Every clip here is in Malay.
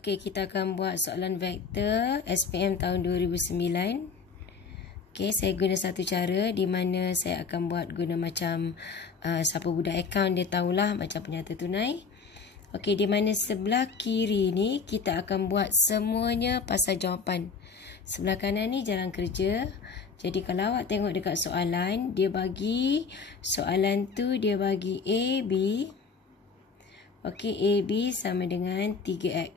Okey, kita akan buat soalan vektor SPM tahun 2009. Okey, saya guna satu cara di mana saya akan buat guna macam siapa budak akaun dia tahulah macam penyata tunai. Okey, di mana sebelah kiri ni kita akan buat semuanya pasal jawapan. Sebelah kanan ni jalan kerja. Jadi kalau awak tengok dekat soalan, dia bagi soalan tu dia bagi A, B. Okey, AB sama dengan 3X.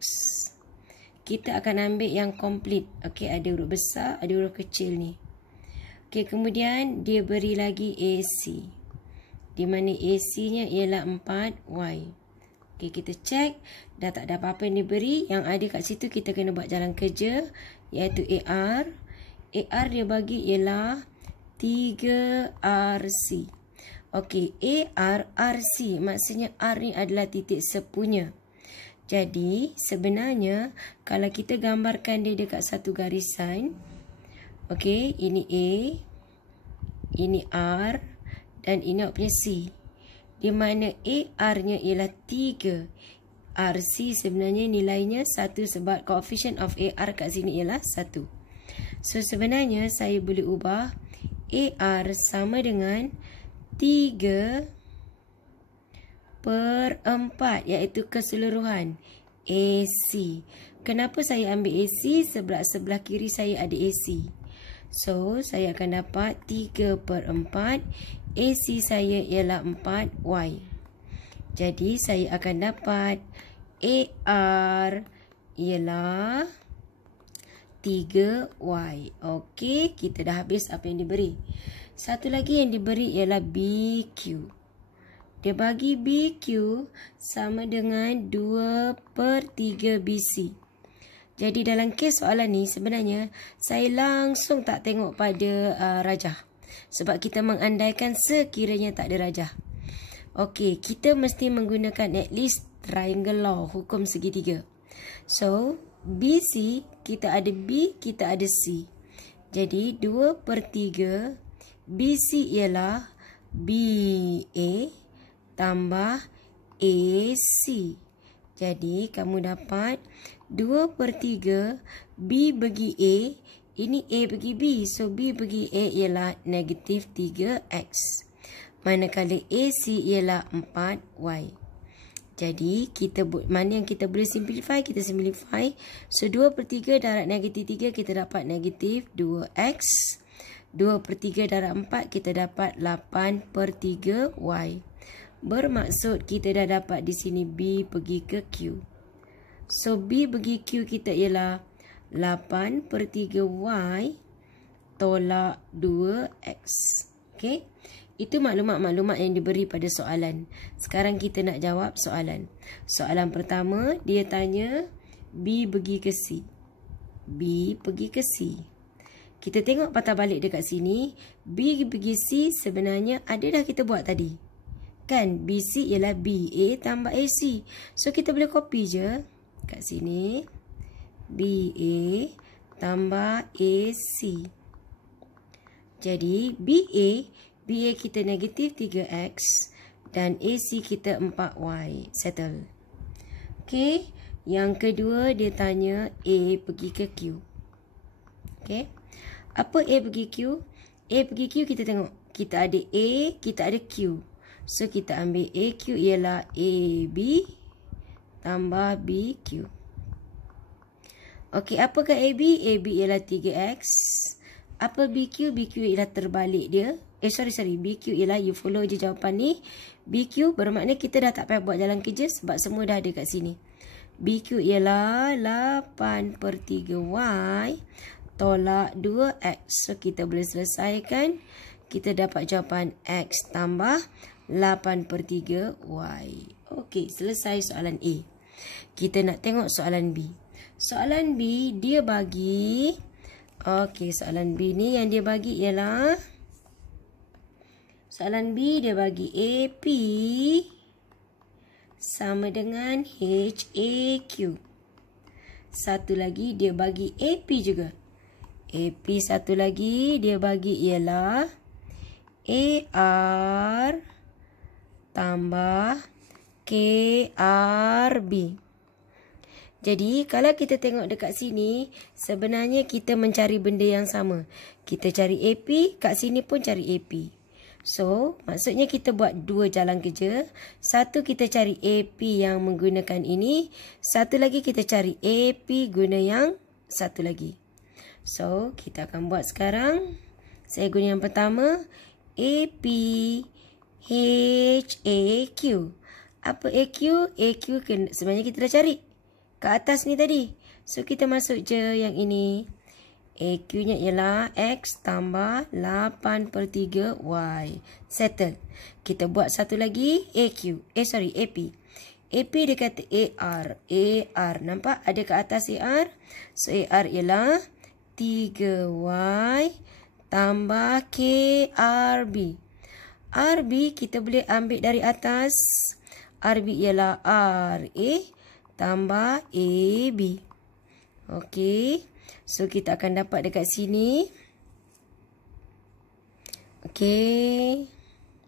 Kita akan ambil yang komplit. Okey, ada huruf besar, ada huruf kecil ni. Okey, kemudian dia beri lagi AC. Di mana AC-nya ialah 4Y. Okey, kita cek. Dah tak ada apa-apa yang diberi. Yang ada kat situ kita kena buat jalan kerja. Iaitu AR. AR dia bagi ialah 3RC. Okey, AR, RC. Maksudnya R ni adalah titik sepunya. Jadi, sebenarnya, kalau kita gambarkan dia dekat satu garisan. Okey, ini A. Ini R. Dan ini awak punya C. Di mana AR-nya ialah 3. RC sebenarnya nilainya 1 sebab coefficient of AR kat sini ialah 1. So, sebenarnya saya boleh ubah AR sama dengan 3/4 iaitu keseluruhan AC. Kenapa saya ambil AC? Sebab sebelah kiri saya ada AC. So, saya akan dapat 3/4. AC saya ialah 4Y. Jadi, saya akan dapat AR ialah 3Y. Okey, kita dah habis apa yang diberi. Satu lagi yang diberi ialah BQ. Dia bagi BQ sama dengan 2/3 BC. Jadi dalam kes soalan ni sebenarnya saya langsung tak tengok pada rajah. Sebab kita mengandaikan sekiranya tak ada rajah. Okey, kita mesti menggunakan at least triangle law, hukum segitiga. So, BC, kita ada B, kita ada C. Jadi, 2/3 BC ialah BA tambah AC. Jadi, kamu dapat 2/3 B bagi A. Ini A bagi B. So, B bagi A ialah negatif 3X. Manakala AC ialah 4Y. Jadi, mana yang kita boleh simplify, kita simplify. So, 2/3 darab negatif 3, kita dapat negatif 2X. 2/3 darab 4, kita dapat 8/3Y. Bermaksud kita dah dapat di sini B pergi ke Q. So, B pergi Q kita ialah 8/3Y tolak 2X. Okey? Itu maklumat-maklumat yang diberi pada soalan. Sekarang kita nak jawab soalan. Soalan pertama, dia tanya B pergi ke C. B pergi ke C. Kita tengok patah balik dekat sini. B pergi C sebenarnya ada dah kita buat tadi. Kan? BC ialah BA tambah AC. So, kita boleh copy je. Kat sini. BA tambah AC. Jadi, BA kita negatif 3X. Dan AC kita 4Y. Settle. Okay. Yang kedua, dia tanya A pergi ke Q. Okay. Apa A pergi Q? A pergi Q kita tengok. Kita ada A, kita ada Q. So, kita ambil AQ ialah AB tambah BQ. Okey, apakah AB? AB ialah 3X. Apa BQ? BQ ialah terbalik dia. Sorry. BQ ialah, you follow je jawapan ni. BQ bermakna kita dah tak payah buat jalan kerja sebab semua dah ada kat sini. BQ ialah 8/3Y tolak 2X. So, kita boleh selesaikan. Kita dapat jawapan X tambah 8/3Y. Okey, selesai soalan A. Kita nak tengok soalan B. Soalan B, dia bagi... Okey, soalan B ni yang dia bagi ialah... Soalan B, dia bagi AP sama dengan HAQ. Satu lagi, dia bagi AP juga. AP satu lagi, dia bagi ialah AR tambah KRB. Jadi kalau kita tengok dekat sini, sebenarnya kita mencari benda yang sama. Kita cari AP, kat sini pun cari AP. So, maksudnya kita buat dua jalan kerja. Satu kita cari AP yang menggunakan ini. Satu lagi kita cari AP guna yang satu lagi. So, kita akan buat sekarang. Saya guna yang pertama. AP HAQ. Apa AQ? AQ sebenarnya kita dah cari kat atas ni tadi. So, kita masuk je yang ini. AQ-nya ialah X tambah 8/3 Y. Settle. Kita buat satu lagi. AP. AP dia kata AR. AR. Nampak? Ada kat atas AR. So, AR ialah 3Y tambah KRB. RB kita boleh ambil dari atas. RB ialah RA tambah AB. Okey. So, kita akan dapat dekat sini. Okey.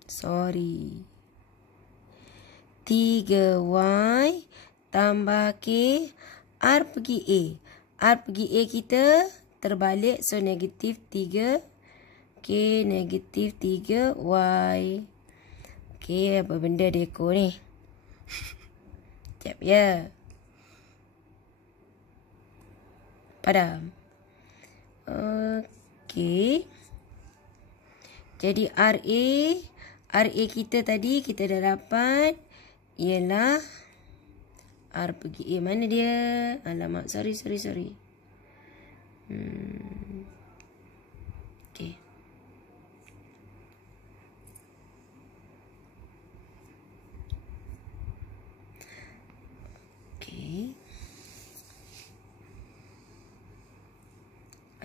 Sorry. 3Y tambah K. R pergi A. R pergi A kita terbalik. So, negatif 3. K negatif 3Y. Okey, apa benda deko ni? Sekejap ya. Padam. Okey. Jadi RA kita tadi kita dah dapat ialah R pergi A. Mana dia? Alamak, sorry. Okey.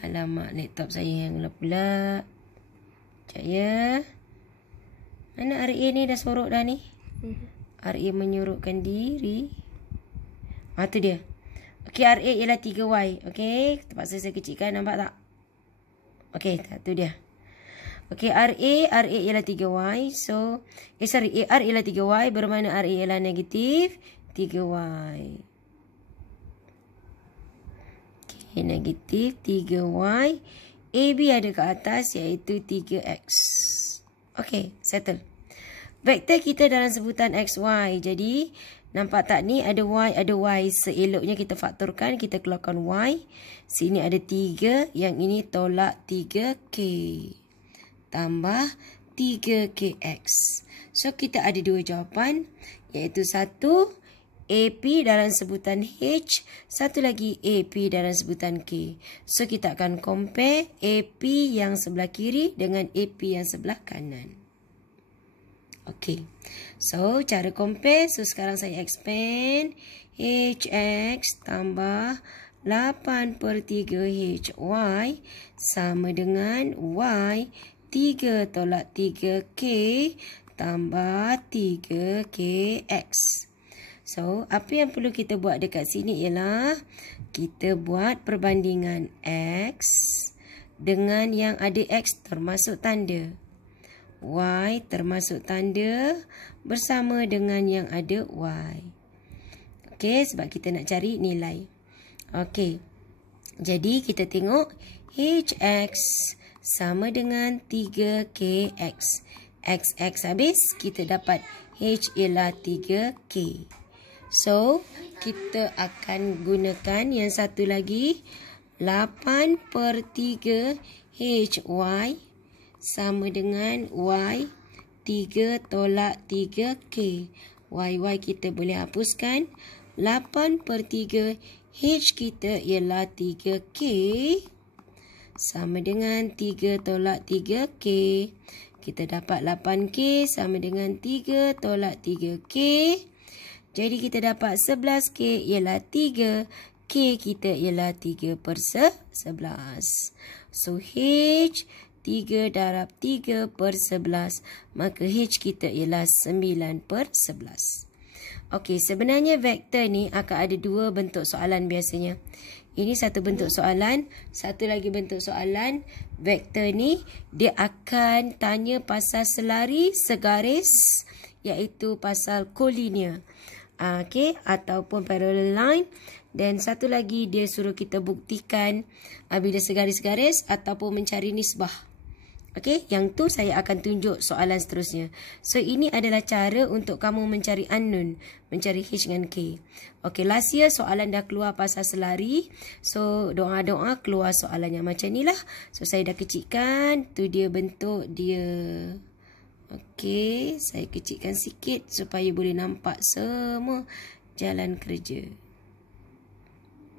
Alamak, laptop saya yang pula. Sekejap ya. Mana RA ni dah sorok dah ni? RA menyorokkan diri. Tu dia. Okey, RA ialah 3Y. Okey, terpaksa saya kecilkan, nampak tak? Okey, tu dia. Okey, RA ialah 3Y. So, AR ialah 3Y bermakna RA ialah negatif 3Y. Okey, negatif 3Y. AB ada kat atas iaitu 3X. Okey, settle. Vektor kita dalam sebutan XY. Jadi, nampak tak ni ada Y. Seeloknya kita faktorkan, kita keluarkan Y. Sini ada 3, yang ini tolak 3K. Tambah 3KX. So, kita ada dua jawapan. Iaitu satu, AP dalam sebutan H. Satu lagi AP dalam sebutan K. So, kita akan compare AP yang sebelah kiri dengan AP yang sebelah kanan. Okey. So, cara compare. So, sekarang saya expand. HX tambah 8/3 HY sama dengan Y 3 tolak 3K tambah 3KX. So, apa yang perlu kita buat dekat sini ialah kita buat perbandingan X dengan yang ada X termasuk tanda. Y termasuk tanda bersama dengan yang ada Y. Okey, sebab kita nak cari nilai. Okey, jadi kita tengok HX sama dengan 3KX. XX habis, kita dapat H ialah 3K. So, kita akan gunakan yang satu lagi. 8/3 HY sama dengan Y 3 tolak 3K. YY kita boleh hapuskan. 8/3 H kita ialah 3K sama dengan 3 tolak 3K. Kita dapat 8K sama dengan 3 tolak 3K. Jadi kita dapat 11K ialah 3. K kita ialah 3/11. So H 3 darab 3/11. Maka H kita ialah 9/11. Okey, sebenarnya vektor ni akan ada dua bentuk soalan biasanya. Ini satu bentuk soalan, satu lagi bentuk soalan. Vektor ni dia akan tanya pasal selari segaris, iaitu pasal kolinear. Okey, ataupun parallel line. Dan satu lagi dia suruh kita buktikan bila segaris-garis ataupun mencari nisbah. Okey, yang tu saya akan tunjuk soalan seterusnya. So ini adalah cara untuk kamu mencari unknown, mencari H dengan K. Okey, last year soalan dah keluar pasal selari. So doa-doa keluar soalan yang macam ni lah. So saya dah kecilkan, tu dia bentuk dia. Okey, saya kecilkan sikit supaya boleh nampak semua jalan kerja.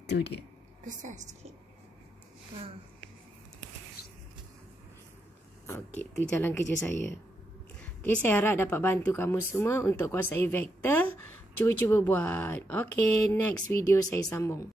Tu dia. Besar sikit. Okey, tu jalan kerja saya. Okey, saya harap dapat bantu kamu semua untuk kuasai vektor. Cuba-cuba buat. Okey, next video saya sambung.